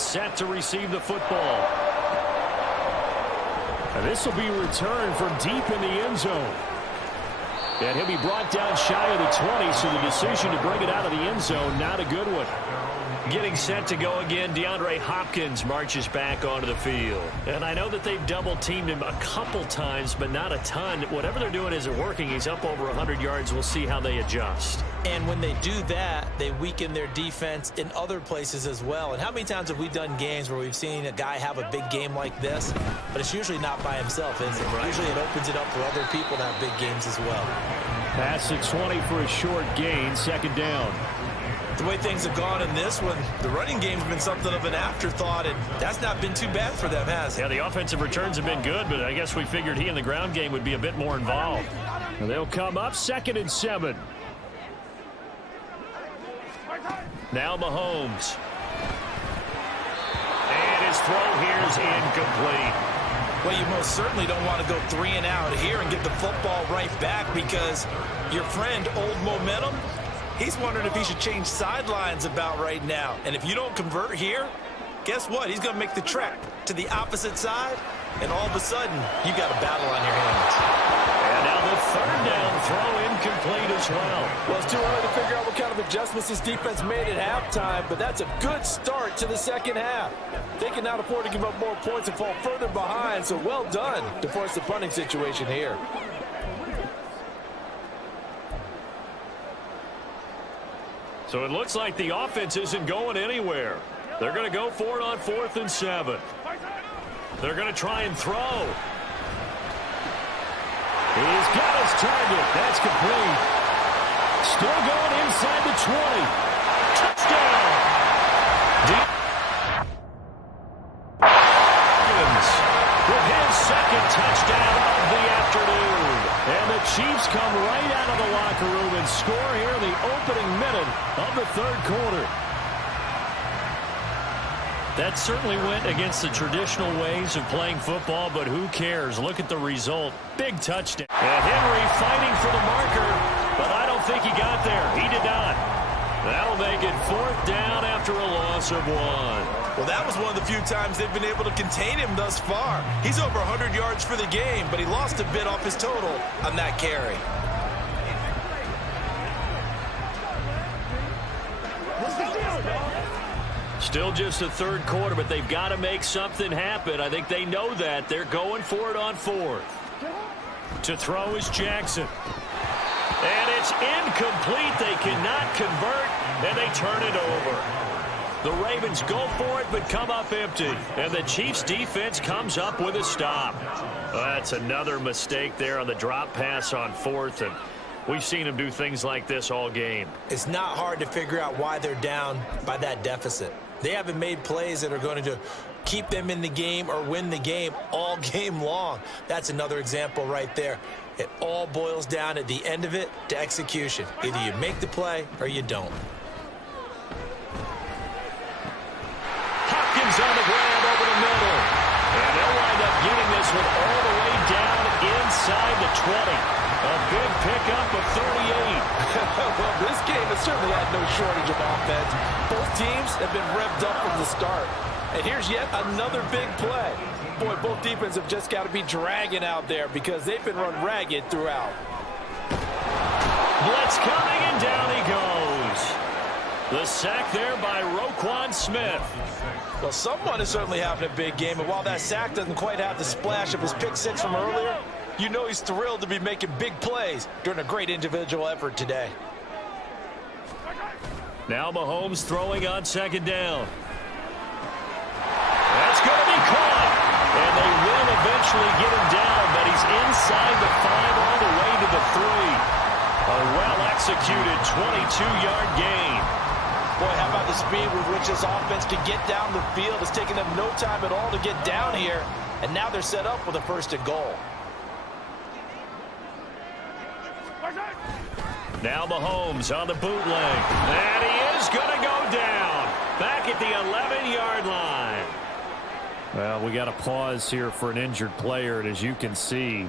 and set to receive the football. And this will be returned from deep in the end zone. And he'll be brought down shy of the 20, so the decision to bring it out of the end zone, not a good one. Getting set to go again, DeAndre Hopkins marches back onto the field. And I know that they've double-teamed him a couple times, but not a ton. Whatever they're doing isn't working. He's up over 100 yards. We'll see how they adjust. And when they do that, they weaken their defense in other places as well. And how many times have we done games where we've seen a guy have a big game like this, but it's usually not by himself, is it? Right. Usually it opens it up for other people to have big games as well. Pass to 20 for a short gain, second down. The way things have gone in this one, the running game's been something of an afterthought, and that's not been too bad for them, has it? Yeah, the offensive returns have been good, but I guess we figured he in the ground game would be a bit more involved. And they'll come up 2nd and 7. Now Mahomes. And his throw here is incomplete. Well, you most certainly don't want to go 3 and out here and get the football right back, because your friend, Old Momentum, he's wondering if he should change sidelines about right now. And if you don't convert here, guess what? He's going to make the trek to the opposite side, and all of a sudden, you got a battle on your hands. And now the 3rd down throw incomplete as well. Well, it's too early to figure out what kind of adjustments this defense made at halftime, but that's a good start to the second half. They cannot afford to give up more points and fall further behind, so well done to force the punting situation here. So it looks like the offense isn't going anywhere. They're going to go for it on 4th and 7. They're going to try and throw. He's got his target. That's complete. Still going inside the 20. Touchdown. With his 2nd touchdown of the afternoon. And the Chiefs come right out of the locker room and score here in the opening minute of the 3rd quarter. That certainly went against the traditional ways of playing football, but who cares? Look at the result. Big touchdown. And Henry fighting for the marker, but I don't think he got there. He did not. That'll make it 4th down after a loss of 1. Well, that was one of the few times they've been able to contain him thus far. He's over 100 yards for the game, but he lost a bit off his total on that carry. Still just the 3rd quarter, but they've got to make something happen. I think they know that. They're going for it on 4th. To throw is Jackson. And it's incomplete. They cannot convert, and they turn it over. The Ravens go for it, but come up empty. And the Chiefs' defense comes up with a stop. That's another mistake there on the drop pass on 4th, and we've seen them do things like this all game. It's not hard to figure out why they're down by that deficit. They haven't made plays that are going to keep them in the game or win the game all game long. That's another example right there. It all boils down at the end of it to execution. Either you make the play or you don't. Hopkins on the ground over the middle. And they'll wind up getting this one all the way down inside the 20. A big pickup of 38. Well, this game has certainly had no shortage of offense. Both teams have been revved up from the start. And here's yet another big play. Boy, both defenses have just got to be dragging out there because they've been run ragged throughout. Blitz coming, and down he goes. The sack there by Roquan Smith. Well, someone is certainly having a big game, and while that sack doesn't quite have the splash of his pick six from earlier, you know he's thrilled to be making big plays during a great individual effort today. Now Mahomes throwing on 2nd down. That's going to be caught. And they will eventually get him down, but he's inside the 5 all the way to the 3. A well-executed 22-yard gain. Boy, how about the speed with which this offense can get down the field? It's taken them no time at all to get down here, and now they're set up with a 1st and goal. Now Mahomes on the bootleg. And he is going to go down. Back at the 11-yard line. Well, we got to pause here for an injured player. And as you can see,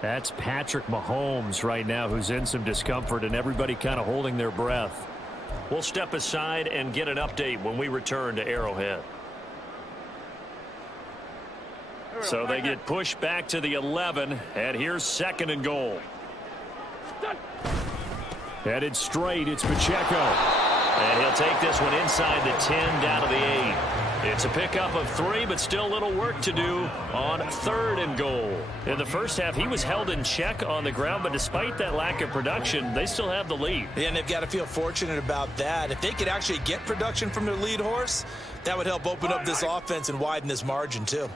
that's Patrick Mahomes right now who's in some discomfort, and everybody kind of holding their breath. We'll step aside and get an update when we return to Arrowhead. So they get pushed back to the 11, and here's 2nd and goal. Headed straight, it's Pacheco. And he'll take this one inside the 10 down to the 8. It's a pickup of 3, but still a little work to do on 3rd and goal. In the first half, he was held in check on the ground, but despite that lack of production, they still have the lead. Yeah, and they've got to feel fortunate about that. If they could actually get production from their lead horse, that would help open up this offense and widen this margin, too.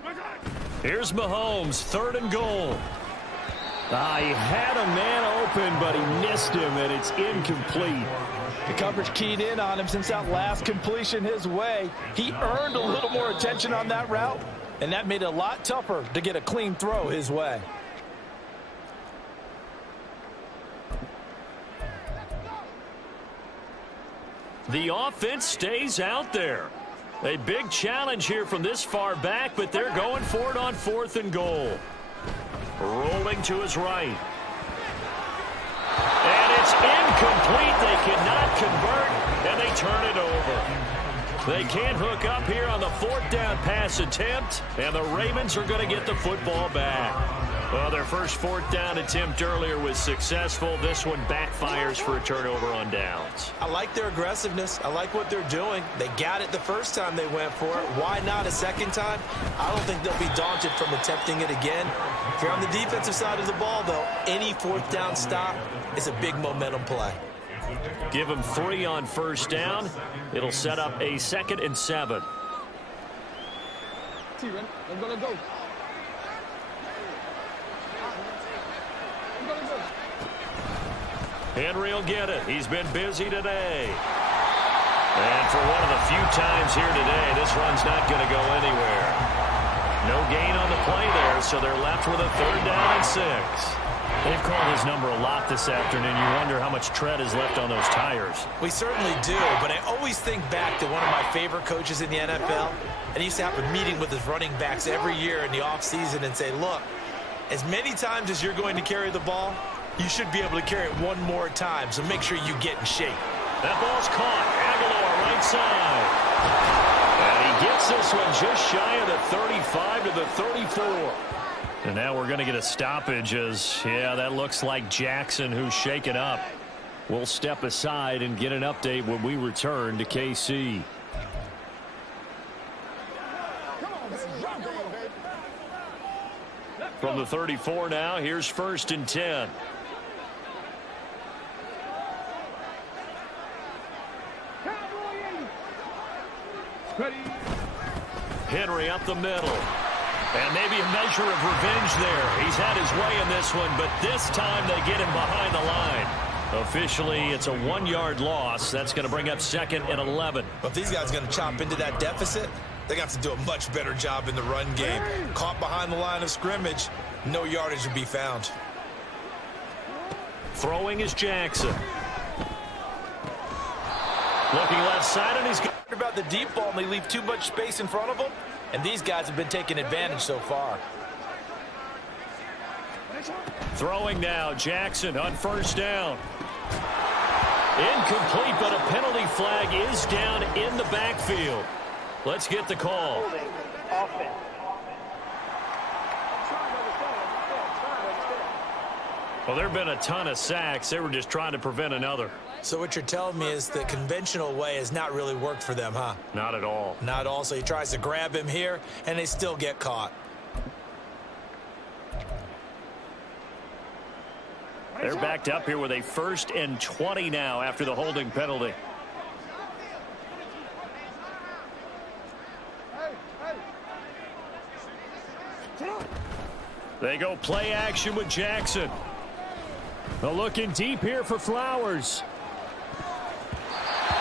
Here's Mahomes, 3rd and goal. He had a man open, but he missed him, and it's incomplete. The coverage keyed in on him since that last completion his way. He earned a little more attention on that route, and that made it a lot tougher to get a clean throw his way. The offense stays out there. A big challenge here from this far back, but they're going for it on 4th and goal. Rolling to his right. And it's incomplete. They cannot convert, and they turn it over. They can't hook up here on the 4th down pass attempt, and the Ravens are going to get the football back. Well, their first 4th down attempt earlier was successful. This one backfires for a turnover on downs. I like their aggressiveness. I like what they're doing. They got it the first time they went for it. Why not a second time? I don't think they'll be daunted from attempting it again. If you're on the defensive side of the ball, though, any 4th down stop is a big momentum play. Give them 3 on 1st down. It'll set up a 2nd and 7. I'm gonna go. Henry will get it. He's been busy today. And for one of the few times here today, this run's not going to go anywhere. No gain on the play there, so they're left with a 3rd down and 6. They've called his number a lot this afternoon. You wonder how much tread is left on those tires. We certainly do, but I always think back to one of my favorite coaches in the NFL. And he used to have a meeting with his running backs every year in the offseason and say, look, as many times as you're going to carry the ball, you should be able to carry it one more time, so make sure you get in shape. That ball's caught. Aguilar right side. And he gets this one just shy of the 35 to the 34. And now we're going to get a stoppage as, yeah, that looks like Jackson who's shaken up. We'll step aside and get an update when we return to KC. From the 34 now, here's 1st and 10. Henry up the middle. And maybe a measure of revenge there. He's had his way in this one, but this time they get him behind the line. Officially, it's a 1-yard loss. That's going to bring up 2nd and 11. But if these guys are going to chop into that deficit, they got to do a much better job in the run game. Caught behind the line of scrimmage, no yardage to be found. Throwing is Jackson. Looking left side, and he's got About the deep ball, and they leave too much space in front of them, and these guys have been taking advantage so far. throwing now. Jackson on 1st down. Incomplete, but a penalty flag is down in the backfield. Let's get the call. Well, there have been a ton of sacks. They were just trying to prevent another. So what you're telling me is the conventional way has not really worked for them, huh? Not at all. Not at all. So he tries to grab him here, and they still get caught. They're backed up here with a 1st and 20 now after the holding penalty. They go play action with Jackson. They're looking deep here for Flowers.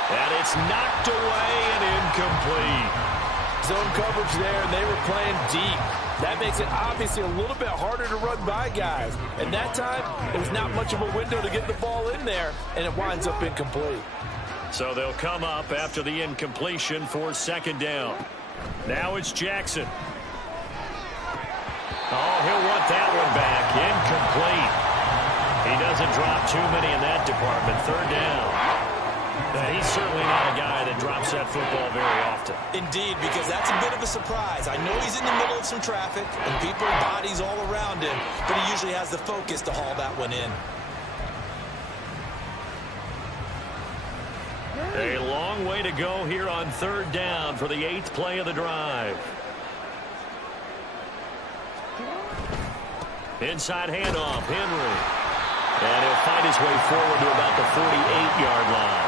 And it's knocked away and incomplete. Zone coverage there, and they were playing deep. That makes it obviously a little bit harder to run by guys. And that time, there was not much of a window to get the ball in there, and it winds up incomplete. So they'll come up after the incompletion for 2nd down. Now it's Jackson. Oh, he'll want that one back. Incomplete. He doesn't drop too many in that department. 3rd down. He's certainly not a guy that drops that football very often. Indeed, because that's a bit of a surprise. I know he's in the middle of some traffic and people, bodies all around him, but he usually has the focus to haul that one in. A long way to go here on 3rd down for the 8th play of the drive. Inside handoff, Henry. And he'll find his way forward to about the 48-yard line.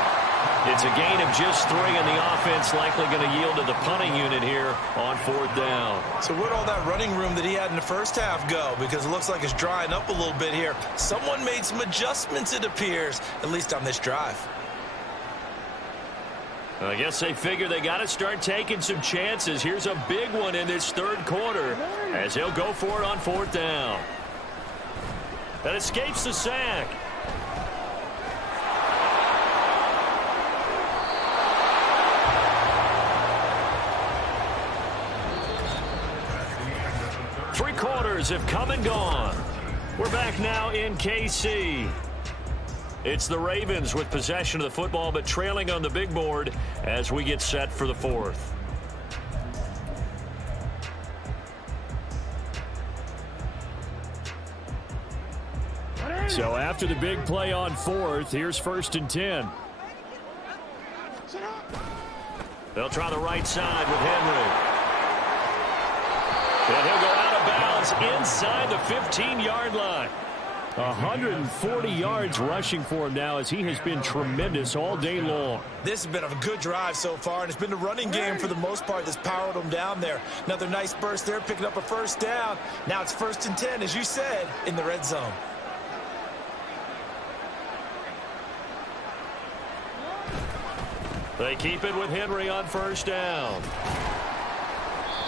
It's a gain of just 3, and the offense likely going to yield to the punting unit here on 4th down. So where'd all that running room that he had in the first half go? Because it looks like it's drying up a little bit here. Someone made some adjustments, it appears, at least on this drive. I guess they figure they got to start taking some chances. Here's a big one in this 3rd quarter as he'll go for it on 4th down. That escapes the sack. Three quarters have come and gone. We're back now in KC. It's the Ravens with possession of the football, but trailing on the big board as we get set for the 4th. So after the big play on 4th, here's 1st and 10. They'll try the right side with Henry. And he'll go out of bounds inside the 15-yard line. 140 yards rushing for him now as he has been tremendous all day long. This has been a good drive so far, and it's been the running game for the most part that's powered him down there. Another nice burst there, picking up a 1st down. Now it's 1st and 10, as you said, in the red zone. They keep it with Henry on 1st down.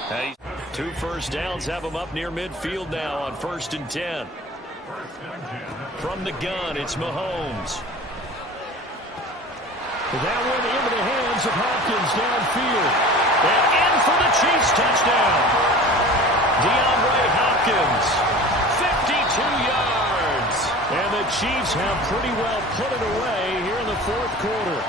Hey, 2 first downs have him up near midfield now on 1st and 10. From the gun, it's Mahomes. That one into the hands of Hopkins downfield. And in for the Chiefs touchdown. DeAndre Hopkins, 52 yards. And the Chiefs have pretty well put it away here in the 4th quarter.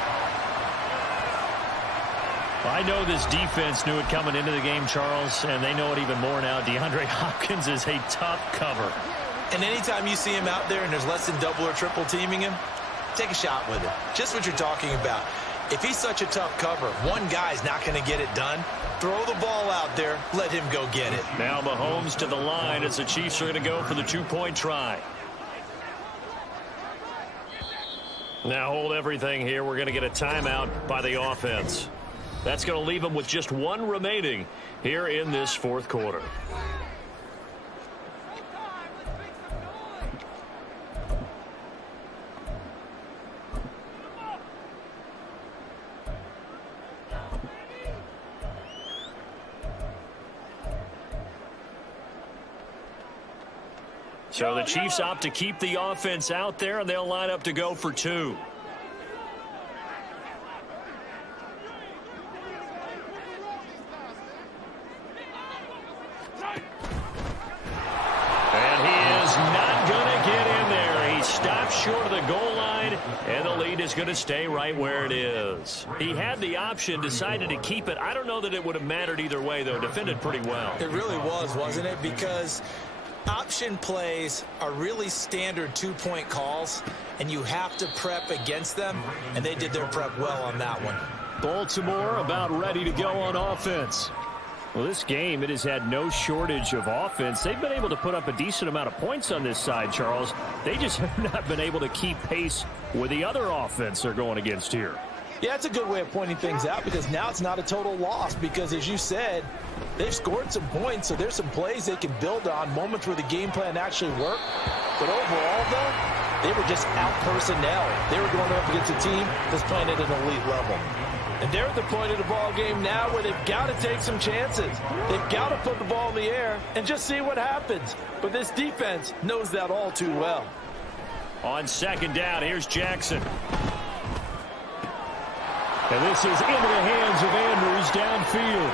I know this defense knew it coming into the game, Charles, and they know it even more now. DeAndre Hopkins is a tough cover. And anytime you see him out there and there's less than double or triple teaming him, take a shot with it. Just what you're talking about. If he's such a tough cover, one guy's not going to get it done. Throw the ball out there. Let him go get it. Now Mahomes to the line as the Chiefs are going to go for the 2-point try. Now hold everything here. We're going to get a timeout by the offense. That's going to leave them with just 1 remaining here in this 4th quarter. So the Chiefs opt to keep the offense out there, and they'll line up to go for 2. Short of the goal line, and the lead is going to stay right where it is. He had the option, decided to keep it. I don't know that it would have mattered either way, though. Defended pretty well. It really was, wasn't it? Because option plays are really standard 2-point calls, and you have to prep against them, and they did their prep well on that one. Baltimore about ready to go on offense. Well, this game, it has had no shortage of offense. They've been able to put up a decent amount of points on this side, Charles. They just have not been able to keep pace with the other offense they're going against here. Yeah, it's a good way of pointing things out because now it's not a total loss because, as you said, they've scored some points, so there's some plays they can build on, moments where the game plan actually worked. But overall, though, they were just out personnel. They were going up against a team that's playing at an elite level. And they're at the point of the ball game now where they've got to take some chances. They've got to put the ball in the air and just see what happens. But this defense knows that all too well. On 2nd down, here's Jackson. And this is into the hands of Andrews downfield.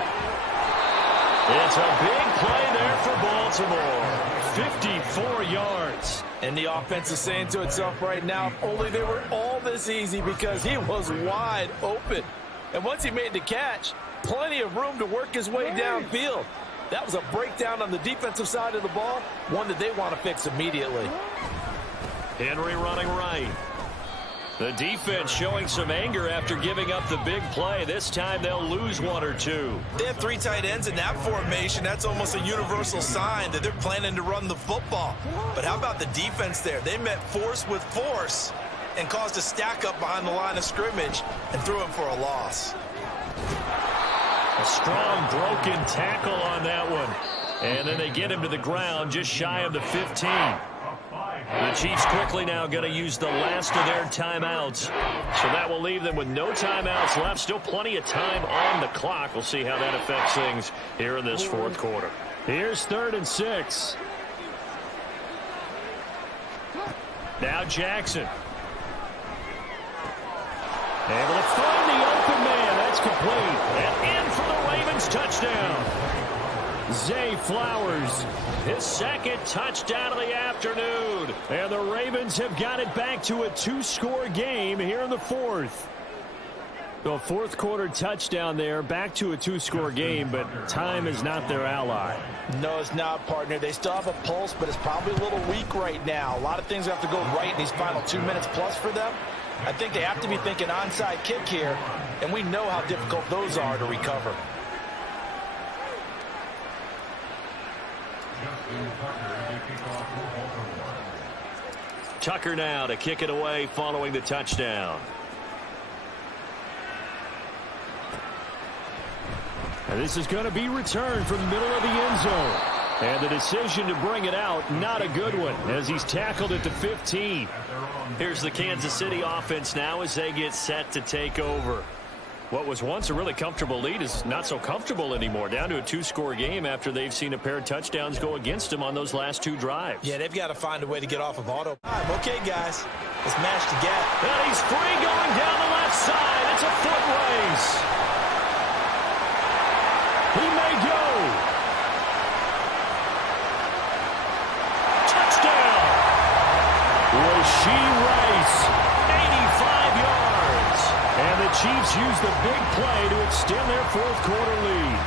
It's a big play there for Baltimore. 54 yards. And the offense is saying to itself right now, if only they were all this easy, because he was wide open. And once he made the catch, plenty of room to work his way downfield. That was a breakdown on the defensive side of the ball, one that they want to fix immediately. Henry running right. The defense showing some anger after giving up the big play. This time they'll lose one or two. They have 3 tight ends in that formation. That's almost a universal sign that they're planning to run the football. But how about the defense there? They met force with force and caused a stack up behind the line of scrimmage and threw it for a loss. A strong broken tackle on that one. And then they get him to the ground just shy of the 15. The Chiefs quickly now going to use the last of their timeouts. So that will leave them with no timeouts left. Still plenty of time on the clock. We'll see how that affects things here in this fourth quarter. Here's 3rd and 6. Now Jackson. Able to find the open man. That's complete. And in for the Ravens touchdown. Zay Flowers, his 2nd touchdown of the afternoon. And the Ravens have got it back to a 2-score game here in the 4th. The fourth quarter touchdown there, back to a 2-score game, but time is not their ally. No, it's not, partner. They still have a pulse, but it's probably a little weak right now. A lot of things have to go right in these final 2 minutes plus for them. I think they have to be thinking onside kick here, and we know how difficult those are to recover. Tucker now to kick it away following the touchdown. And this is going to be returned from the middle of the end zone. And the decision to bring it out, not a good one, as he's tackled at the 15. Here's the Kansas City offense now as they get set to take over. What was once a really comfortable lead is not so comfortable anymore. Down to a 2-score game after they've seen a pair of touchdowns go against them on those last 2 drives. Yeah, they've got to find a way to get off of auto. Okay, guys, let's match the gap. And he's free going down the left side. It's a foot race. He may go. Touchdown. Rashee Rice, 85 yards. And the Chiefs use the big play to extend their fourth quarter lead.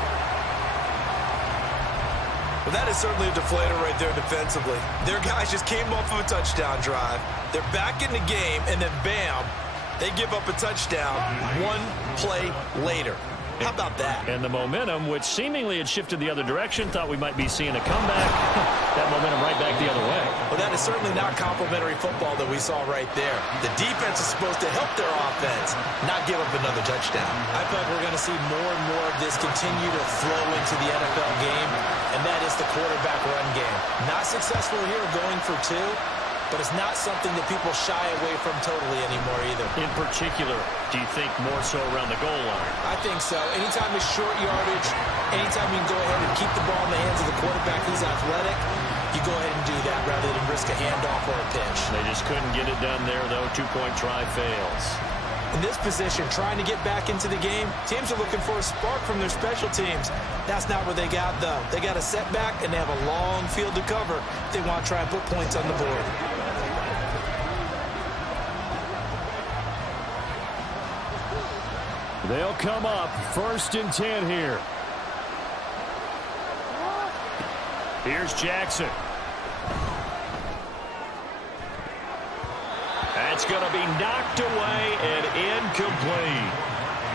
Well, that is certainly a deflator right there defensively. Their guys just came off of a touchdown drive. They're back in the game, and then bam, they give up a touchdown 1 play later. How about that? And the momentum, which seemingly had shifted the other direction, thought we might be seeing a comeback. That momentum right back the other way. Well, that is certainly not complimentary football that we saw right there. The defense is supposed to help their offense, not give up another touchdown. I feel like we're going to see more and more of this continue to flow into the NFL game, and that is the quarterback run game. Not successful here going for 2. But it's not something that people shy away from totally anymore either. In particular, do you think more so around the goal line? I think so. Anytime it's short yardage, anytime you can go ahead and keep the ball in the hands of the quarterback who's athletic, you go ahead and do that rather than risk a handoff or a pitch. They just couldn't get it done there, though. 2-point try fails. In this position, trying to get back into the game, teams are looking for a spark from their special teams. That's not what they got, though. They got a setback, and they have a long field to cover if they want to try and put points on the board. They'll come up 1st and 10 here. Here's Jackson. That's going to be knocked away and incomplete.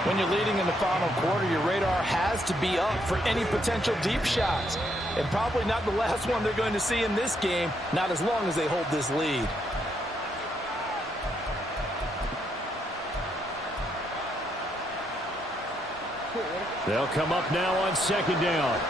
When you're leading in the final quarter, your radar has to be up for any potential deep shots. And probably not the last one they're going to see in this game, not as long as they hold this lead. They'll come up now on 2nd down.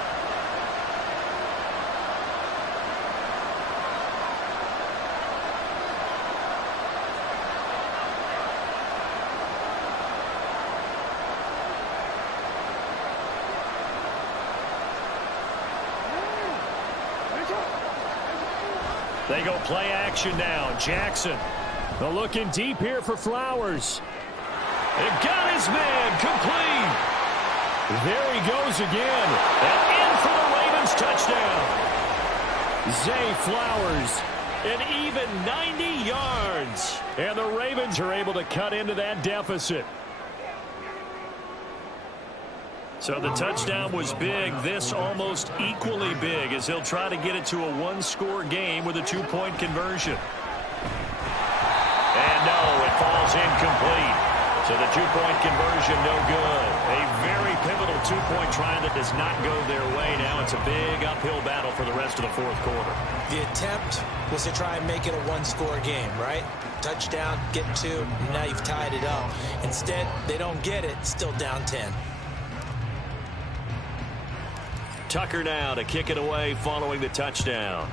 They go play action now. Jackson. They're looking deep here for Flowers. It got his man complete. There he goes again. And in for the Ravens touchdown. Zay Flowers, an even 90 yards. And the Ravens are able to cut into that deficit. So the touchdown was big. This almost equally big as he'll try to get it to a one-score game with a two-point conversion. And no, it falls incomplete. So the two-point conversion, no good. A very pivotal two-point try that does not go their way. Now it's a big uphill battle for the rest of the fourth quarter. The attempt was to try and make it a one-score game, right? Touchdown, get two, and now you've tied it up. Instead, they don't get it, still down 10. Tucker now to kick it away following the touchdown.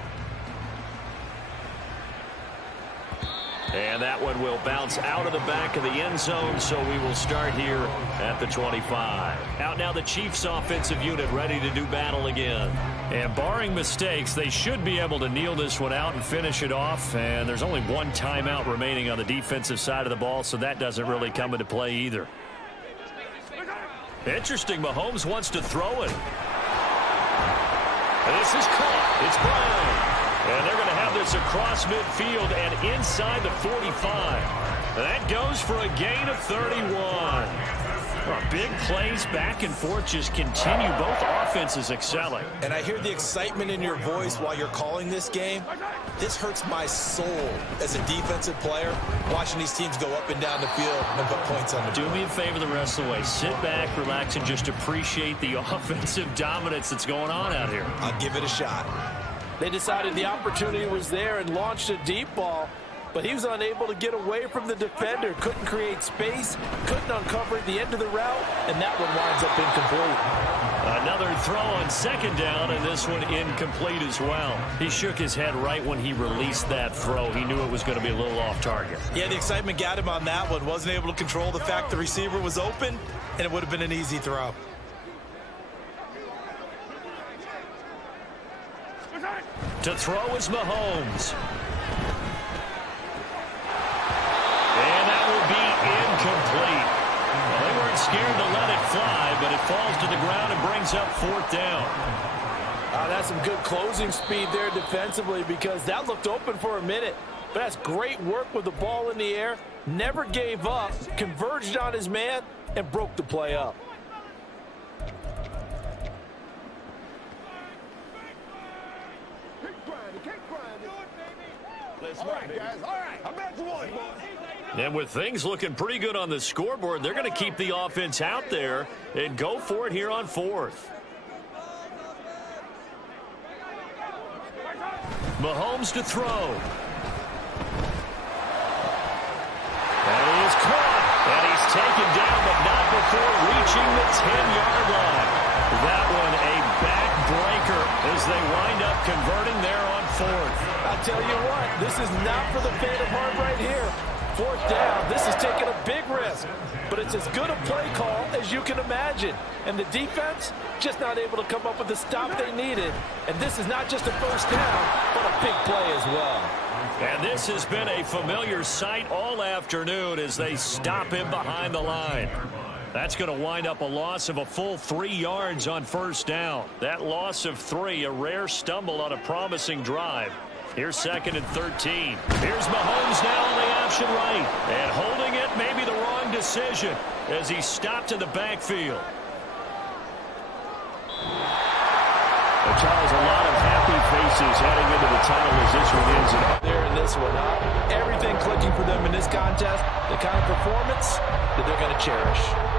And that one will bounce out of the back of the end zone, so we will start here at the 25. Out now the Chiefs offensive unit ready to do battle again. And barring mistakes, they should be able to kneel this one out and finish it off. And there's only one timeout remaining on the defensive side of the ball, so that doesn't really come into play either. Interesting, Mahomes wants to throw it. This is caught. It's Brown. And they're going to have this across midfield and inside the 45. That goes for a gain of 31. Well, big plays back and forth just continue. Both offenses excelling. And I hear the excitement in your voice while you're calling this game. This hurts my soul as a defensive player, watching these teams go up and down the field and put points on the board. Do me a favor the rest of the way. Sit back, relax, and just appreciate the offensive dominance that's going on out here. I'll give it a shot. They decided the opportunity was there and launched a deep ball, but he was unable to get away from the defender. Couldn't create space, couldn't uncover the end of the route, and that one winds up incomplete. Another throw on second down, and this one incomplete as well. He shook his head right when he released that throw. He knew it was going to be a little off target. Yeah, the excitement got him on that one. Wasn't able to control the fact the receiver was open, and it would have been an easy throw. To throw is Mahomes. And that will be incomplete. Well, they weren't scared to let it fly, but it falls to the ground and brings up fourth down. That's some good closing speed there defensively, because that looked open for a minute. But that's great work with the ball in the air. Never gave up, converged on his man, and broke the play up. All right, guys. All right. I'm back to one. And with things looking pretty good on the scoreboard, they're going to keep the offense out there and go for it here on fourth. Mahomes to throw. And he is caught. And he's taken down, but not before reaching the 10-yard line. That one a backbreaker as they wind up converting there on fourth. I'll tell you what, this is not for the faint of heart right here. Fourth down, this is taking a big risk, but it's as good a play call as you can imagine. And the defense just not able to come up with the stop they needed. And this is not just a first down, but a big play as well. And this has been a familiar sight all afternoon as they stop him behind the line. That's going to wind up a loss of a full 3 yards on first down. That loss of 3, a rare stumble on a promising drive. Here's second and 13. Here's Mahomes now on the option right. And holding it may be the wrong decision as he stopped in the backfield. Well, Charles, a lot of happy faces heading into the tunnel as this one ends it. There in this one, huh? Everything clicking for them in this contest, the kind of performance that they're going to cherish.